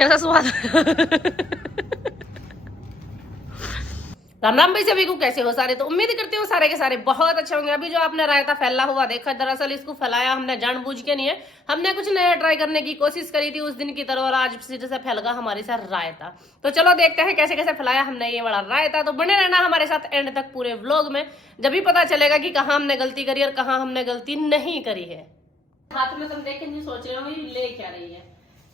कैसा स्वाद। राम राम भाई सभी को, कैसे हो सारे। तो उम्मीद करते हो सारे के सारे बहुत अच्छे होंगे। अभी जो आपने रायता फैला हुआ देखा, दरअसल इसको फैलाया हमने जानबूझ के नहीं है, हमने कुछ नया ट्राई करने की कोशिश करी थी उस दिन की तरह, और आज सीधे से फैल गया हमारे साथ रायता। तो चलो देखते हैं कैसे कैसे फैलाया हमने ये बड़ा रायता। तो बने रहना हमारे साथ एंड तक पूरे व्लॉग में, जब भी पता चलेगा कि कहाँ हमने गलती करी और कहाँ हमने गलती नहीं करी है। हाथ में तुम देख के नहीं सोच रहे हो ले क्या रही है।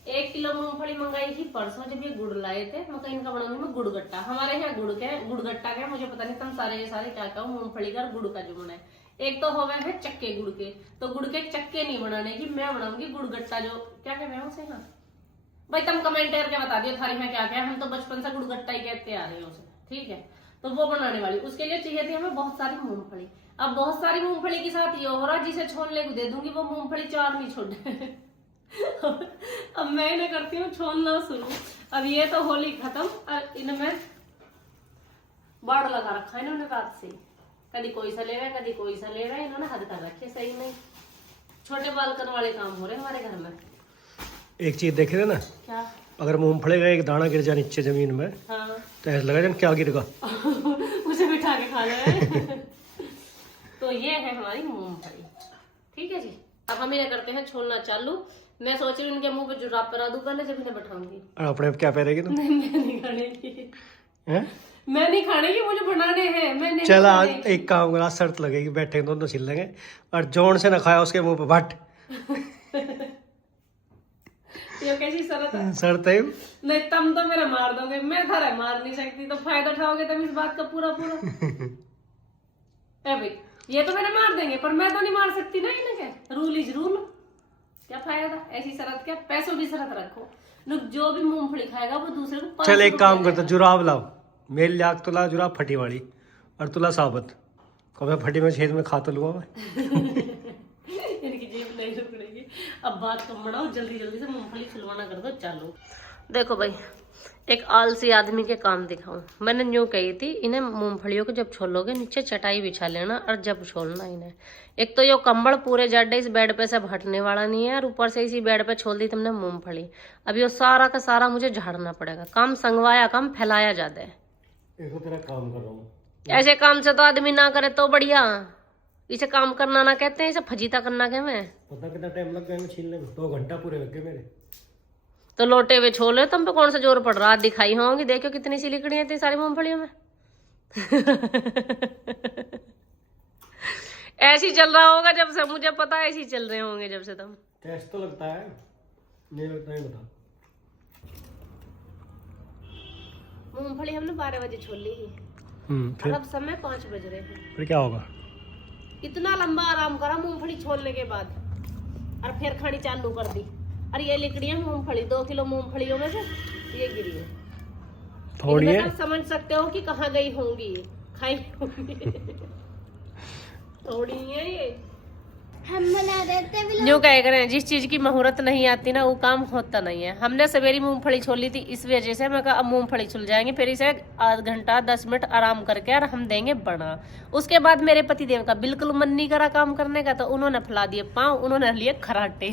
1 किलो मूंगफली मंगाई थी परसों, जब ये गुड़ लाए थे। मैं इनका बनाऊंगी मैं गुड़गट्टा। हमारे यहाँ गुड़गट्टा क्या मुझे पता नहीं, तुम सारे क्या कहूँ, मूंगफली का गुड़ का जो बना है। एक तो हो गए हैं चक्के गुड़ के, तो गुड़ के चक्के नहीं बनाने की, मैं बनाऊंगी गुड़गट्टा। जो क्या कहते हैं उसे, हाँ भाई तुम कमेंट करके बता दियो थारी में क्या क्या। हम तो बचपन से गुड़गट्टा ही कहते आ रहे हैं उसे, ठीक है। तो वो बनाने वाली, उसके लिए चाहिए थी हमें बहुत सारी मूंगफली। अब बहुत सारी मूंगफली के साथ ये हो रहा, जिसे छोड़ने को दे दूंगी वो मूंगफली 4 नहीं छोड़े। अब मैं इन्हें करती हूँ छोड़ना शुरू। अब ये तो होली खत्म और इनमें बाढ़ लगा रखा है इन्होंने रात से। कभी कोई सा ले रहा है, कभी कोई सा ले रहा है। इन्होंने हद कर रखी है, सही नहीं। छोटे बालकन वाले काम हो रहे हमारे घर में। एक चीज देखे थे ना, क्या? अगर मूंगफली का एक दाना गिर जाए नीचे जमीन में, हाँ तो ऐसा लगा क्या गिरेगा। उसे बिठा के खा ले। तो ये है हमारी मूंगफली, ठीक है जी। अब हम इन्हें करते हैं छोड़ना चालू। मैं सोच रही हूँ इनके मुंह पे जुराब पहना दूं पहले, जब इन्हें बैठाऊंगी। और अपने आप क्या पहनेगी तुम? नहीं, मैं नहीं खाने की, मैं नहीं खाने की, मुझे बनाने हैं। मैं नहीं। चल आज एक काम करा, शर्त लगेगी, बैठे दोनों छिल लेंगे और जोन से ना खाया उसके मुंह पे भट। ये कैसी शर्त है? शर्त है। नहीं तुम तो मेरा मार दोगे, मैं थारा मार नहीं सकती। तो फायदा उठाओगे तुम इस बात का पूरा पूरा। भाई ये तो मेरे मार देंगे, पर मैं तो नहीं मार सकती ना इन्हें। क्या रूल इज रूल, क्या फायदा ऐसी शर्त। क्या पैसों की शर्त रखो, लोग जो भी मूंगफली खाएगा वो दूसरे को। चल एक काम करता, जुराब लाओ, मेल लाख तुला जुराब फटी वाली और तुला साबत को मैं फटी में छेद में खा तो लूंगा मैं। इनकी जेब नहीं रुकनेगी। अब बात कम बढ़ाओ, जल्दी जल्दी से मूंगफली छिलवाना कर दो। चालू देखो भाई, एक आलसी आदमी के काम दिखाऊं। मैंने न्यू कही थी इन्हें मूंगफलियों को जब छोलोगे नीचे चटाई बिछा लेना और जब छोलना इन्हें। एक तो ये कंबल पूरे जड्डे इस बेड पे से हटने वाला नहीं है, और ऊपर से इसी बेड पे छोल दी तुमने मूंगफली। अब ये सारा का सारा मुझे झाड़ना पड़ेगा। काम संगवाया कम फैलाया ज्यादा है। तेरा काम कर रहा हूँ, ऐसे काम से तो आदमी ना करे तो बढ़िया। इसे काम करना ना कहते हैं, इसे फजीता करना कह मैं। पता कितना टाइम लग गया छीलने में? 2 घंटा पूरे लग गए मेरे। तो लोटे हुए छोले, तुम पे कौन सा जोर पड़ रहा? दिखाई होंगी, देखो कितनी सी लिकड़ियां थी सारी मूंगफलियों में। ऐसी चल रहा होगा जब से, मुझे पता है ऐसी चल रहे होंगे जब से तुम। टेस्ट तो लगता है, नहीं लगता है बता। मूंगफली हमने 12 बजे छोल ली थी, फिर अब समय 5 बज रहे हैं। फिर क्या होगा? इतना लंबा आराम करा मूंगफली छोलने के बाद, और फिर खानी चालू कर दी। और ये लिकड़ियां मूंगफली, 2 किलो मूंगफलियों में से ये गिरी है। थोड़ी है, समझ सकते हो कि कहाँ गई होंगी, खाई होंगी। थोड़ी है ये, हम बना देते भी। न्यू क्या करें, जिस चीज की मुहूर्त नहीं आती ना वो काम होता नहीं है। हमने सवेरी मूंगफली छोली थी, इस वजह से मैं कहा अब मूंगफली छुल जाएंगे, फिर इसे आध घंटा 10 मिनट आराम करके और हम देंगे बना। उसके बाद मेरे पतिदेव का बिल्कुल मन नहीं करा काम करने का, तो उन्होंने फैला दिए पाँव, उन्होंने लिए खराटे।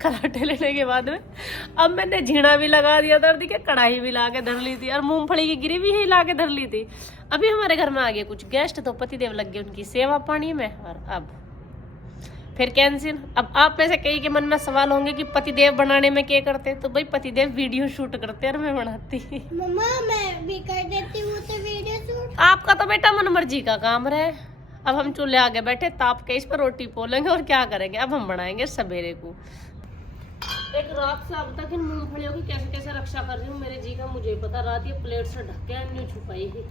खराटे लेने के बाद में अब मैंने झीणा भी लगा दिया था, देखिए कढ़ाई भी ला के धर ली थी, और मूंगफली की गिरी भी ला के धर ली थी। अभी हमारे घर में आ गए कुछ गेस्ट, तो पतिदेव लग गए उनकी सेवा पानी में, और अब फिर कैंसिल। अब आप में से कई के मन में सवाल होंगे कि पतिदेव बनाने में क्या करते, तो भाई पतिदेव वीडियो शूट करते और मैं बनाती। मम्मा मैं भी कर देती हूँ तो वीडियो शूट। आपका तो बेटा मन मर्जी का काम रहे। अब हम चूल्हे आगे बैठे ताप के इस पर रोटी पोलेंगे और क्या करेंगे। अब हम बनाएंगे सवेरे को। एक रात से अब तक इन मूंगफलियों की कैसे कैसे रक्षा कर रही हूँ, मेरे जी का मुझे पता। रात ये प्लेट से ढक के नहीं छुपाई ही,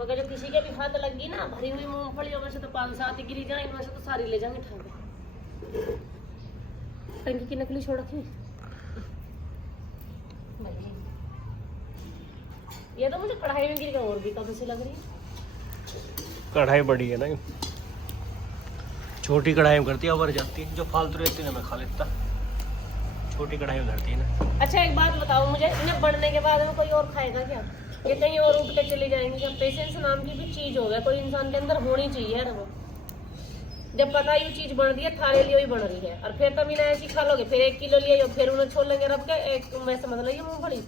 मगर जो किसी के भी हाथ लगी ना भरी हुई मूंगफलियों में से, तो 5-7 गिरी जाए, इनमें से तो सारी ले जाएंगे ठाके। टंकी की नकली छोड़ रखी। ये तो मुझे कढ़ाई में गिर गया, और भी कब से लग रही है। कढ़ाई बड़ी है ना, छोटी कढ़ाई में करती है, उबर जाती है। जो फालतू रहती है ना मैं खा लेता, छोटी कढ़ाई में करती है ना। अच्छा एक बात बताओ मुझे, इन्हें बनने के बाद में कोई और खाएगा क्या? ये कहीं और उठ के चली जाएंगी क्या? पेशेंस नाम की भी चीज हो गया, कोई इंसान के अंदर होनी चाहिए ना वो। जब पता ये चीज बन रही है थारे लिए ही बन रही है, और फिर तुम इन्हें ऐसी खा लोगे, फिर 1 किलो लिए फिर उन्हें छोड़ लेंगे रब के एक मैं समझ लो ये मूंगफली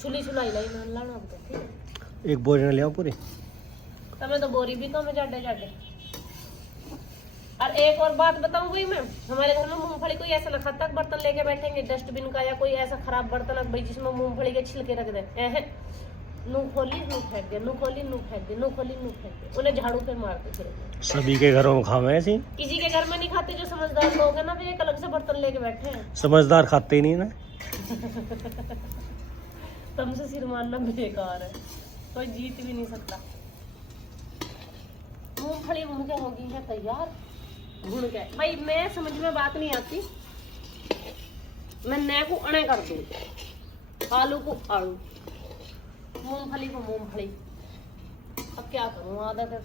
छुली छुलाई लाई ना लाना अब तक, ठीक है। एक बोरी न ले आओ पूरी। तमें तो बोरी भी कम है जाडे जाडे। और एक और बात बताऊं भाई मैं, हमारे घर में मूंगफली कोई ऐसा ना खाता बर्तन लेके बैठेंगे डस्टबिन का या कोई ऐसा खराब बर्तन भाई जिसमें मूंगफली के छिलके रख दे, नू खोली नू फेंक दे, नू खोली नू फेंक दे, नू खोली नू फेंक दे, उन्हें झाड़ू पे मारते फिर। सभी के घरों में खावे ऐसी। किसी के घर में नहीं खाते, जो समझदार लोग हैं ना वे एक अलग से बर्तन लेके बैठे हैं। समझदार खाते ही नहीं ना। तुमसे सिर मारना बेकार है, कोई जीत भी नहीं सकता। मूंगफली भून के हो गई है तैयार, भून के भाई मैं समझ में बात नहीं आती, मैं नए को अणे कर दूं, आलू को आलू, मूंगफली को मूंगफली। अब क्या करूं, आदत है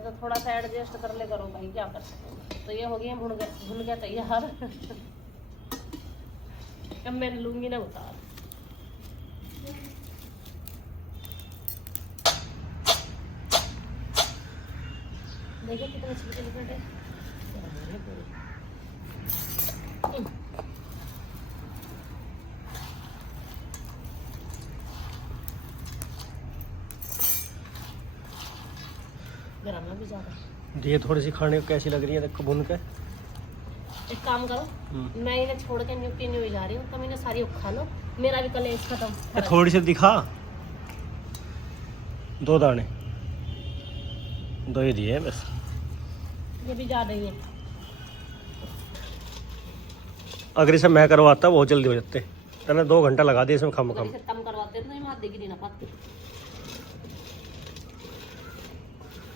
तो थोड़ा सा एडजस्ट कर ले करो भाई, क्या कर सकते। तो ये हो गई है भून गया तैयार। अब मैं लूंगी ना उतार। देखिए कितने छिलके निकले। गरम ना भी ज्यादा। ये थोड़ी सी खाने को कैसी लग रही है देखो भून के। एक काम करो, मैं इन्हें छोड़ के न्यू जा रही हूँ, तुम इन्हें सारी खा लो, मेरा भी कलेज खत्म। थोड़ी सी दिखा, 2 दाने 2 ही दिए बस। ये भी जा रही है। अगर इसे मैं करवाता बहुत जल्दी हो जाते, मैंने 2 घंटा लगा दिया इसमें खम कम करवाते तो मार देगी नहीं ना पाती।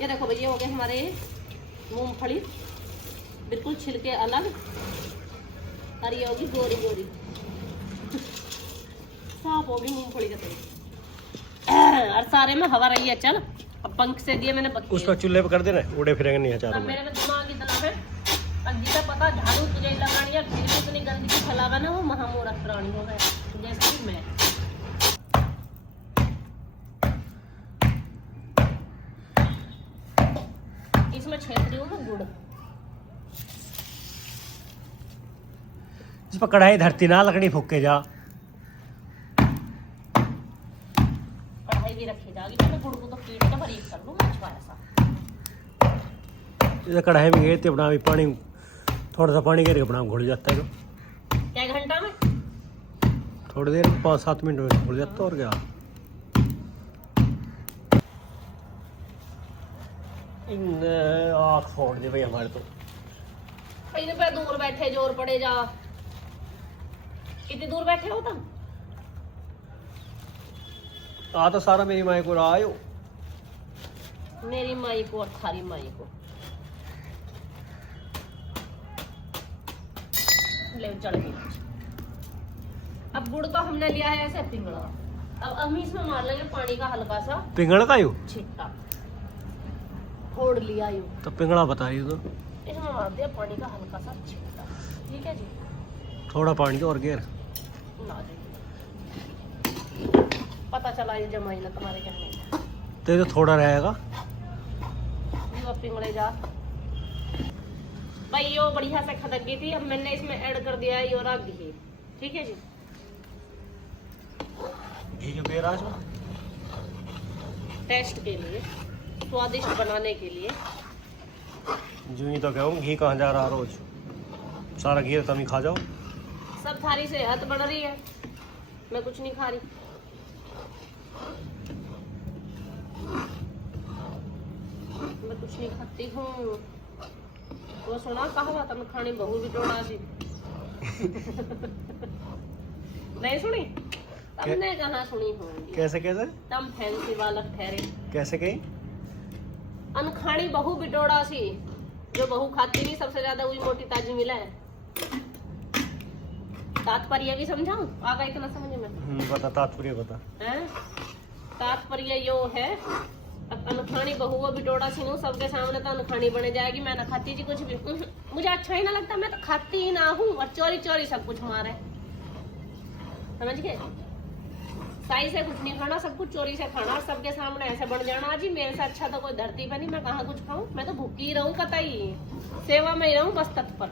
ये देखो भैया हो गए हमारे मूंगफली बिल्कुल छिलके अलग, और ये होगी गोरी गोरी साफ होगी मूंगफली का तेल। और सारे में हवा रही है। चल अब पंख से दिए मैंने उस पर चूल्हे पे कर देना, उड़े फिरेंगे नहीं चारों में। मेरे में दिमाग इतना है, और जिसे पता झाड़ू तुझे लगानी है, फिर भी इतनी गंदगी फैलावा ना, वो महामूर्ख प्राणी हो गए जैसे कि मैं। इसमें छेद रही हूँ मैं गुड़। इस पर कढ़ाई धरती ना, लकड़ी फूक के जा। कढ़ाई भी रखी जाएगी, तो गुड़ को तो पीट के बारीक कर लूँ मैं ऐसा। इसे कढ़ाई में घेरते अपना भी पानी, थोड़ा सा पानी घेर के अपना घुल जाता है। तो क्या घंटा में थोड़ी देर 5-7 मिनट में घुल जाता है। और क्या आँख फोड़ दी भाई हमारे तो। इन पे दूर बैठे जोर पड़े जा। कितनी दूर बैठे हो तुम? आ तो सारा मेरी माई को रहा हो। मेरी माई को और थारी माई को ले चढ़ गई। अब गुड़ का हमने लिया है ऐसे पिंगला, अब हम इसमें मार लेंगे पानी का हल्का सा पिंगला का यू छिट्टा, फोड़ लिया यू तो पिंगला बता रही हो तो। इसमें मार दिया पानी का हल्का सा छिट्टा, ठीक है जी। थोड़ा पानी और घेर ना जी, पता चला ये जमाई ना तुम्हारे कहने का। तो ये तो थोड़ा रहेगा पिंगले जा भाई। यो बढ़िया से खदक गई थी, अब मैंने इसमें ऐड कर दिया है यो राग घी, ठीक है जी। घी जो दे रहा है टेस्ट के लिए, स्वादिष्ट बनाने के लिए। जो ही तो कहूँ घी कहाँ जा रहा रोज, सारा घी तुम ही खा जाओ। सब थारी सेहत बढ़ रही है, मैं कुछ नहीं खा रही। मैं कुछ नहीं खाती हूँ। वो सुना कहा तुम खानी बहू भी टोड़ा सी। नहीं सुनी? तुमने कहाँ सुनी होगी? कैसे कैसे? तुम फैंसी वाला ठहरे। कैसे कही? अनखानी बहू बिटोड़ा सी, जो बहू खाती नहीं सबसे ज्यादा वही मोटी ताजी मिला है। तात्पर्य भी समझाऊं? आगा इतना समझ में? बता तात्पर्य बता। तात्पर्य यो है, अनखानी बहू वो बिटोड़ा सी नू सबके सामने तो अनखानी बने जाएगी। मैं ना खाती जी कुछ भी, मुझे अच्छा ही ना लगता, मैं तो खाती ही ना हूँ। और चोरी चोरी सब कुछ मारे, समझ गए? सही से कुछ नहीं खाना, सब कुछ चोरी से खाना, सबके सामने ऐसे बन जाना। जी मेरे से अच्छा तो कोई धरती पे नहीं, मैं कहाँ कुछ खाऊं, मैं तो भूखी ही रहूं, कतई सेवा में ही रहूं बस तत्पर।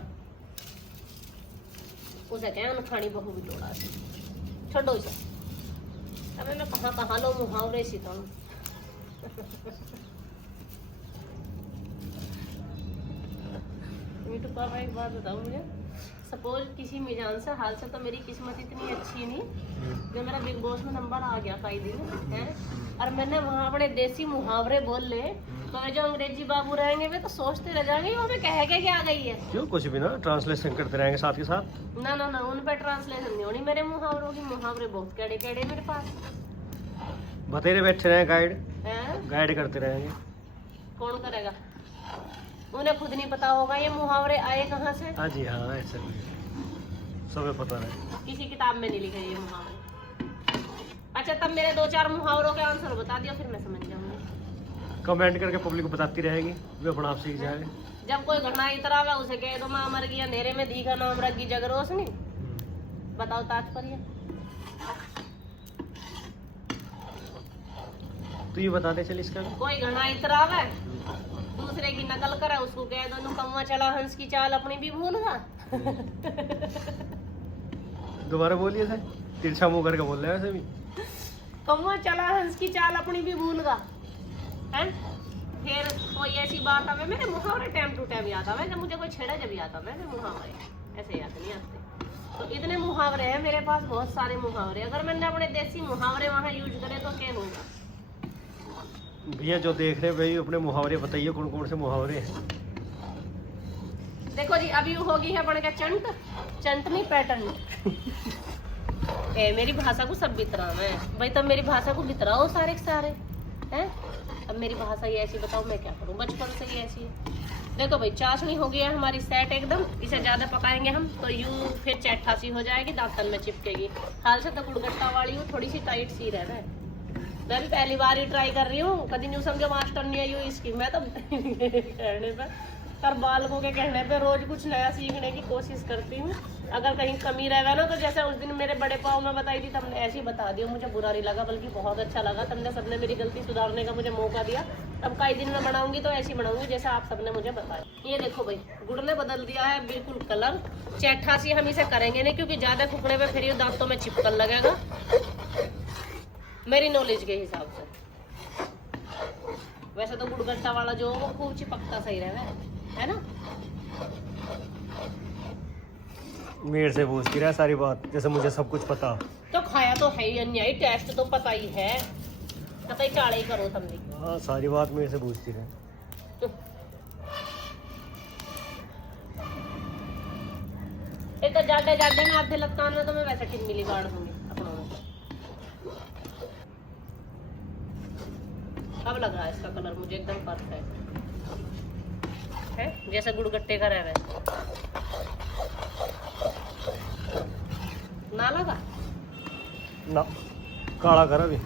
उसे क्या खानी बहू भी लोड़ा छोड़ो उसे। अबे मैं कहाँ लो मुहावरे सीखा हूँ। मीठू पापा एक बात बताओ मुझे, सपोज किसी मिजान से हाल से तो मेरी किस्मत इतनी अच्छी नहीं जो मेरा बिग बॉस में नंबर आ गया कई दिन है, और मैंने वहाँ अपने देसी मुहावरे बोल ले तो वे जो अंग्रेजी बाबू रहेंगे वे तो सोचते रह जाएंगे वो मैं कह के क्या गई है। क्यों, कुछ भी ना ट्रांसलेशन करते रहेंगे साथ के साथ। ना ना ना उन पे ट्रांसलेशन नहीं होनी मेरे मुहावरों की, मुहावरे बहुत केड़े केड़े मेरे पास। बतेरे बैठे रहे गाइड, हैं गाइड करते रहेंगे। कौन करेगा, उन्हें खुद नहीं पता होगा ये मुहावरे आए कहाँ से। हाँ जी हाँ, ऐसा भी सब पता है, किसी किताब में नहीं लिखे ये मुहावरे। अच्छा तब मेरे 2-4 मुहावरों के आंसर बता दिया फिर मैं समझ जाऊंगी। कमेंट करके पब्लिक को बताती रहेगी, वे अपना आप सीख जाएंगे। जब कोई घटना इतरा हुआ उसे कह दो मां मर गई, अंधेरे में दीखा नाम रख गई जग रोशनी। बताओ तात्पर्य। तो ये बता दे चल इसका। कोई घटना इतरा हुआ दूसरे की नकल करे उसको कह दो कौवा चला हंस की चाल अपनी भी भूल गा। दोबारा बोलिए सर, तिरछा मुंह करके बोल रहे हैं वैसे भी। कौवा चला हंस की चाल अपनी भी भूल गा है। फिर कोई ऐसी बात आवे मेरे मुहावरे टाइम टू टाइम याद आवे, जब मुझे कोई छेड़ा जब याद आवे मेरे मुहावरे, ऐसे याद नहीं आते। तो इतने मुहावरे हैं मेरे पास, बहुत सारे मुहावरे। अगर मैंने अपने देसी मुहावरे वहाँ यूज करे तो क्या होगा। भैया जो देख रहे हैं भाई अपने मुहावरे बताइए, कौन कौन से मुहावरे हैं। देखो जी अभी होगी है बन के चंट, चंट नहीं पैटर्न। ए मेरी भाषा को सब बितरा मैं भाई, तब मेरी भाषा को बितराओ सारे के सारे हैं। अब मेरी भाषा ये ऐसी बताओ मैं क्या करूं, बचपन से ही ऐसी है। देखो भाई चाशनी हो गई है हमारी सेट एकदम, इसे ज्यादा पकाएंगे हम तो यूं फिर चैठासी हो जाएगी, दांतन में चिपकेगी। हाल से तो गुड़गट्टा वाली हूँ, थोड़ी सी टाइट सी रह है। मैं भी पहली बार ही ट्राई कर रही हूँ, कभी न्यू समझो मास्टर नहीं आई हूँ इसकी। मैं तो कहने पे पर बालकों के कहने पे रोज कुछ नया सीखने की कोशिश करती हूँ। अगर कहीं कमी रहेगा ना तो जैसे उस दिन मेरे बड़े पाँव में बताई थी तुमने ऐसी बता दिया, मुझे बुरा नहीं लगा बल्कि बहुत अच्छा लगा। तुमने सबने मेरी गलती सुधारने का मुझे मौका दिया। अब कई दिन में बनाऊंगी तो ऐसी बनाऊंगी जैसा आप सबने मुझे बताया। ये देखो भाई गुड़ ने बदल दिया है बिल्कुल कलर, चैठासी हम इसे करेंगे नहीं क्योंकि ज्यादा फूकने पे फिर ये दांतों में चिपकन लगेगा मेरी नॉलेज के हिसाब से। वैसे तो गुड़गट्टा वाला जो वो खूब चिपकता सही है ना। मेरे से पूछती रहा सारी बात जैसे मुझे सब कुछ पता। तो खाया तो है ही अन्यायी, टेस्ट तो पता ही है, पता ही चाड़े ही करो समझी। हाँ सारी बात मेरे से पूछती रहे। एक तो जाडे जाडे में आधे लगता में तो मैं वैसे टिम्मिली गाड़ दूंगी अपनों में। अब लग रहा है इसका कलर मुझे एकदम परफेक्ट है, जैसे गुड़गट्टे का रह ना लगा ना काला कर अभी।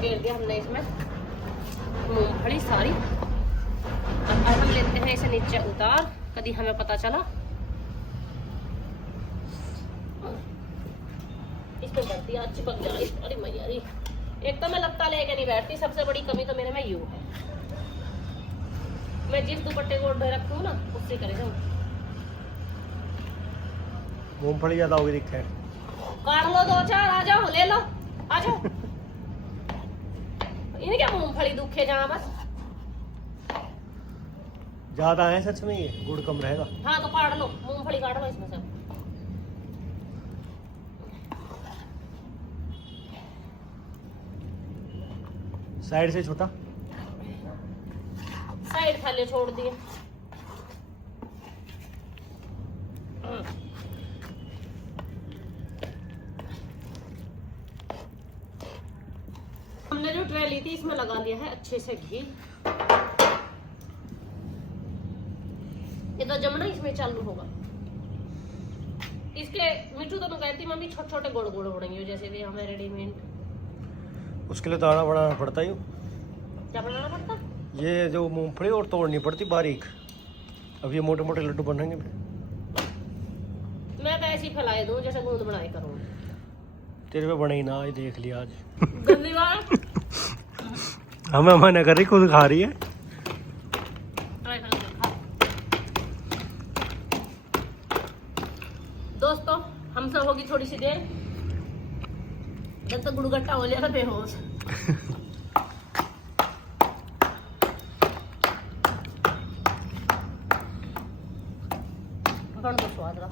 घेर दिया हमने इसमें मूंगफली सारी। अब हम लेते हैं इसे नीचे उतार, कभी हमें पता चला इसको कर दिया चिपक जा। अरे मैया रे, एक तो मैं लगता लेके नहीं बैठती, सबसे बड़ी कमी तो मेरे में यूं है, मैं जिस दुपट्टे को ओढ़े रखती हूँ ना उससे करे जाऊँ। मूंगफली ज्यादा होगी दिखा है। काट लो 2-4, आ जाओ ले लो आ जाओ। इन्हें क्या मूंगफली दुखे जहाँ बस ज्यादा है सच में, ये गुड़ कम रहेगा। हाँ तो काट लो मूंगफली, काट लो इसमें से। साइड से छोटा, साइड खाली छोड़ दिए। हमने जो ट्रे ली थी इसमें लगा लिया है अच्छे से घी। ये तो जमना इसमें चालू होगा। इसके मिठू तो कहती मम्मी छोटे छोटे गोड़ गोड़ बनेंगे जैसे भी हमें रेडीमेड। उसके लिए दाना बनाना पड़ता है। क्या बनाना पड़ता? ये जो मूंगफली और तोड़नी पड़ती बारीक। अब ये मोटे मोटे लड्डू बनेंगे। मैं तो ऐसे ही फैलाए दूं जैसे गूंद बनाए करूँ। तेरे पे बने ही ना, आज देख लिया आज। गंदी बात। हमें मना कर रही, खुद खा रही है। ट्राई करके खा। दोस्तों हमसे होगी थोड़ी सी देर, जब तक गुड़गट्टा हो लिया था बेहोश। बन तो स्वाद रहा,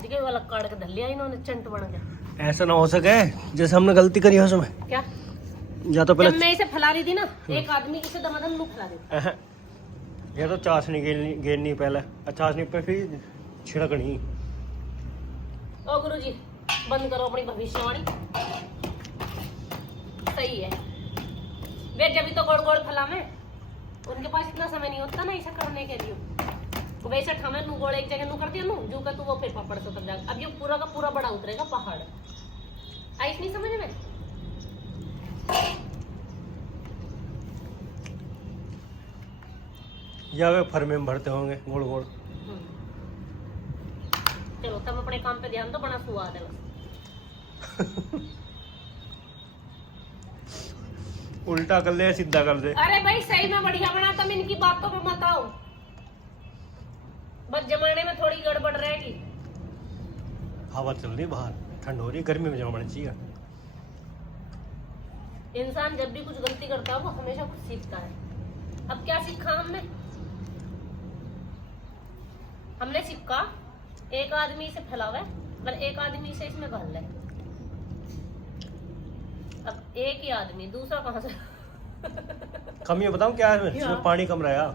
देखिए वाला काट के धर लिया इन्होंने, चंट बन गया। ऐसा ना हो सके जैसे हमने गलती करी है उसमें। क्या? या तो जब पहले मैं इसे फैला रही थी ना, एक आदमी इसे दमादम नहीं फैला देता। या तो चाशनी गेरनी पहले, चाशनी पे फिर छिड़कनी। ओ गुरुजी बंद करो अपनी भविष्यवाणी। सही है, वे जब भी तो गोल गोल फैला में, उनके पास इतना समय नहीं होता ना इसे करने के लिए। वैसे ठामे नू गोल एक जगह नू कर दिया नू जो का तू वो फिर पापड़ से तक जाएगा। अब ये पूरा का पूरा बड़ा उतरेगा पहाड़। आइस नहीं समझ में? या वे फरमे में भरते होंगे गोल गोल। चलो तब अपने काम पे ध्यान दो, बड़ा स्वाद है। उल्टा कर ले सीधा कर दे। अरे भाई सही में बढ़िया बना, तुम इनकी बातों पे मत आओ, बस जमाने में थोड़ी गड़बड़ रहेगी। हवा चल रही बाहर, ठंड हो रही, गर्मी में जमाना चाहिए। इंसान जब भी कुछ गलती करता है वो हमेशा कुछ सीखता है। अब क्या सीखा हमने सीखा एक आदमी इसे फैलावे और एक आदमी इसे इसमें भर ले। अब एक ही आदमी, दूसरा कहाँ से? कमी बताऊं क्या है इसमें? पानी कम रहा।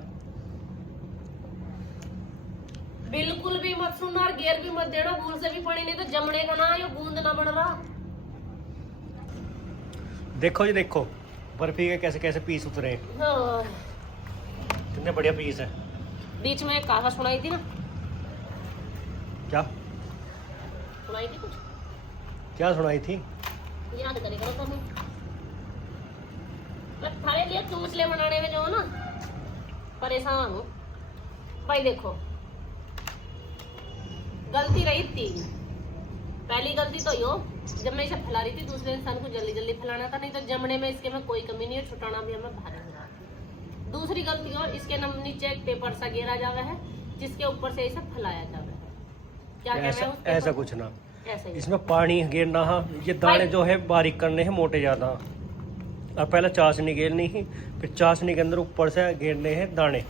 बिल्कुल भी मत सुनना और गेर भी मत देना, भूल से भी पानी नहीं तो जमने का ना, ये बूंद ना बन रहा। देखो जी देखो, बर्फी के कैसे कैसे पीस उतरे हैं। हाँ। कितने बढ़िया पीस है। बीच में एक कहावत सुनाई थी ना, क्या सुनाई थी कुछ? क्या सुनाई थी? याद करेगा तो मैं थारे लिए चूसले बनाने में जो है ना परेशान हूँ भाई। देखो गलती रही तीन। पहली गलती तो यो जब मैं इसे फैला रही थी, दूसरे इंसान को जल्दी जल्दी फैलाना था, नहीं तो जमने में इसके में कोई कमी नहीं है, छुटाना भी हमें भारी हो रहा है। दूसरी गलती और इसके नीचे एक पेपर सा घेरा जावे है जिसके ऊपर से इसे फैलाया जावे है। क्या कह रहे हैं? ऐसा कुछ ना, ऐसा ही इसमें पानी गिरना है, ये दाने जो है बारीक करने हैं मोटे ज्यादा। और पहले चाशनी गिरनी ही, फिर चाशनी के अंदर ऊपर से गिरने हैं दाने।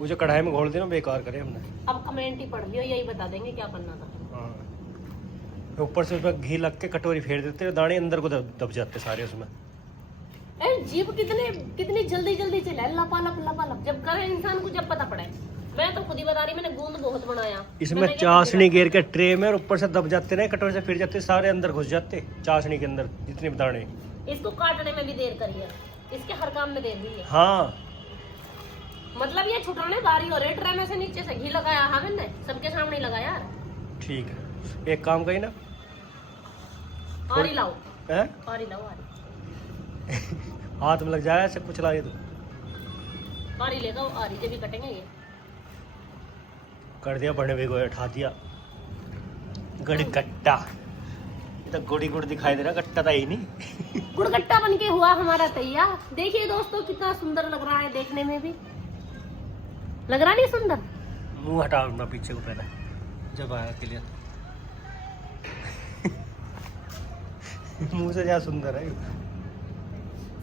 वो जो कढ़ाई में घोल देना बेकार करे हमने। अब कमेंट ही पढ़ लियो, यही बता देंगे क्या करना था। हाँ, ऊपर से उसमें घी लग के कटोरी फेर देते हैं, दाने अंदर को दब जाते सारे उसमें। जीभ कितनी जल्दी जल्दी चला है, लपालप जब करे इंसान को जब पता पड़े। मैं तो खुद ही बता रही, मैंने गूंद बहुत बनाया इसमें चाशनी गिर के ट्रे में, और ऊपर से दब जाते ना, कटोरी से फिर जाते, सारे अंदर घुस जाते चाशनी के अंदर जितने दाने। इसको काटने में भी देर करी है, इसके हर काम में देर हुई है। हाँ मतलब ये छुटाने बारी हो रही, ट्रे में से नीचे से घी लगाया। हाँ मैंने सबके सामने लगाया यार। ठीक है, एक काम करी ना, आरी लाओ, हैं? आरी लाओ, आरी हाथ में लग जाए ऐसे कुछ ला तो आरी लेगा, वो आरी से भी कटेंगे ये। कर दिया बड़े बेगो, उठा दिया गड़ी गट्टा। ये तो गुड़ी गुड़ दिखाई दे रहा, गट्टा था ही नहीं। गुड़गट्टा बन के हुआ हमारा तैयार। देखिए दोस्तों कितना सुंदर लग रहा है, देखने में भी लग रहा नहीं सुंदर? मुंह हटा अपना पीछे को पहले जब आया के लिए। मुंह से ज्यादा सुंदर है,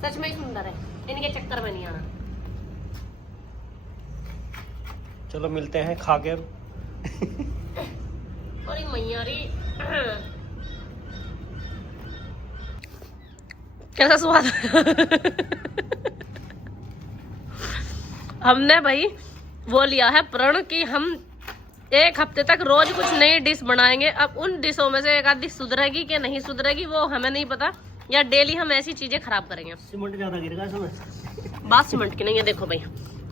सच में ही सुंदर है, इनके चक्कर में नहीं आना। चलो मिलते हैं खा के। अरे मैया रे, कैसा स्वाद। हमने भाई वो लिया है प्रण कि हम एक हफ्ते तक रोज कुछ नई डिश बनाएंगे। अब उन डिशों में से एक आध डिश सुधरेगी कि नहीं सुधरेगी वो हमें नहीं पता, या डेली हम ऐसी चीजें खराब करेंगे। सीमेंट ज्यादा गिरेगा इसमें। बात सीमेंट की नहीं है। देखो भाई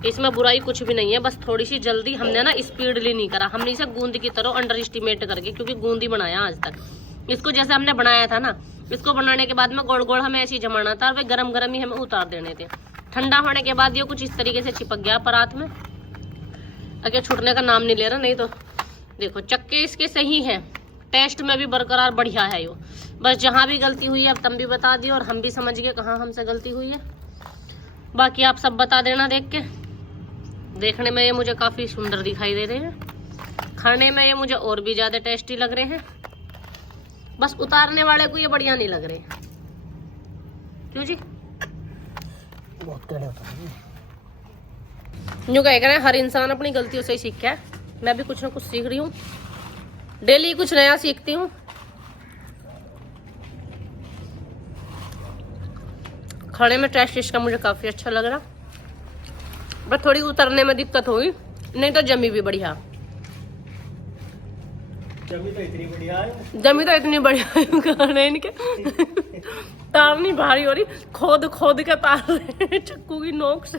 इसमें बुराई कुछ भी नहीं है, बस थोड़ी सी जल्दी हमने ना स्पीडली नहीं करा, हमने इसे गूंद की तरह अंडर एस्टिमेट करके, क्योंकि गूंद ही बनाया आज तक इसको। जैसे हमने बनाया था ना, इसको बनाने के बाद में गोल गोल हमें ऐसे ही जमाना था, और वे गरम गरम ही हमें उतार देने थे। ठंडा होने के बाद ये कुछ इस तरीके से चिपक गया परात में। अगर छूटने का नाम नहीं ले रहा, नहीं तो देखो चक्के इसके सही है, टेस्ट में भी बरकरार बढ़िया है यो। बस जहाँ भी गलती हुई है अब तुम भी बता दियो और हम भी समझ गए कहाँ हमसे गलती हुई है। बाकी आप सब बता देना देख के। देखने में ये मुझे काफ़ी सुंदर दिखाई दे रहे हैं, खाने में ये मुझे और भी ज़्यादा टेस्टी लग रहे हैं। बस उतारने वाले को ये बढ़िया नहीं लग रहे। क्यों जी? बहुत कड़े होता है। यूँ कह रहे हैं हर इंसान अपनी गलतियों से ही सीखता है। मैं भी कुछ ना कुछ सीख रही हूँ, डेली कुछ नया सीखती हूँ। खाने में टेस्ट इसका मुझे काफ़ी अच्छा लग रहा, बस थोड़ी उतरने में दिक्कत होगी, नहीं तो जमी भी बढ़िया। जमी तो इतनी बढ़िया है, जमी तो इतनी बढ़िया है खाने इनके तार नहीं भारी हो रही, खोद खोद के तार रहे हैं चक्कू की नोक से।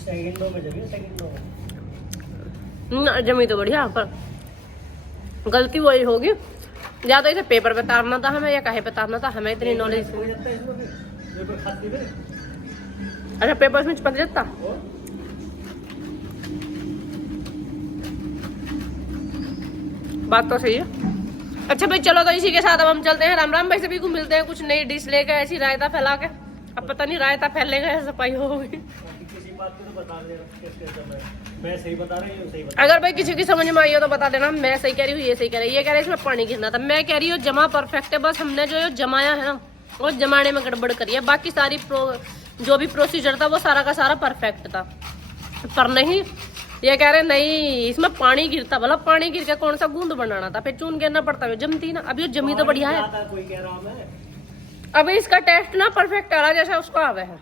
सेकंडों में जमी, सेकंडों में। जमी तो बढ़िया, पर गलती वही होगी, या तो इसे पेपर पे तारना था हमें या कहे पे तारना था, हमें इतनी नॉलेज। अच्छा पेपर में चिपक जाता। बात तो सही है। अच्छा भाई चलो, तो इसी के साथ अब हम चलते हैं। राम राम भाई, सभी को मिलते हैं कुछ नई डिश लेकर, ऐसी रायता फैला के। अब पता नहीं रायता फैलेगा या सफाई होगी। किसी बात को तो बता दे, मैं सही बता रही हूँ, सही बता। अगर भाई किसी की समझ में आई हो तो बता देना, मैं सही कह रही हूँ, ये सही कह रही है। ये कह रहे हैं इसमें पानी गिरना था, मैं कह रही हूँ जमा परफेक्ट है, बस हमने जो जमाया है ना वो जमाने में गड़बड़ करी है। बाकी सारी जो भी प्रोसीजर था वो सारा का सारा परफेक्ट था, पर नहीं, ये कह रहे नहीं इसमें पानी गिरता। भला पानी गिर के कौन सा गूंद बनाना था, फिर चून गिरना पड़ता है, जमती ना। अब ये जमी तो बढ़िया है। कोई कह रहा मैं, अभी इसका टेस्ट ना परफेक्ट आ रहा जैसा उसका आवे है।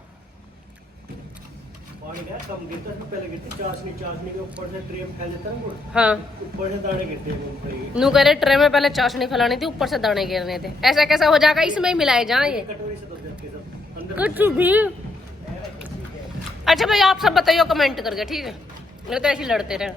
पानी क्या कम गिरता है, पहले गिरती चाशनी, चाशनी के ऊपर से ट्रे में फैल जाता है ना, हाँ, ऊपर से दाने गिरते हैं ऊपर ही। नू कह रहे ट्रे में पहले चाशनी फैलानी थी, ऊपर से दाने गिरने थे। ऐसा कैसा हो जाएगा, इसमें ही मिलाए जाए ये कटोरी से धो देते सब अंदर। कुछ भी। अच्छा भाई आप सब बताइए कमेंट करके, ठीक है? मेरे तो ऐसे ही लड़ते रहे।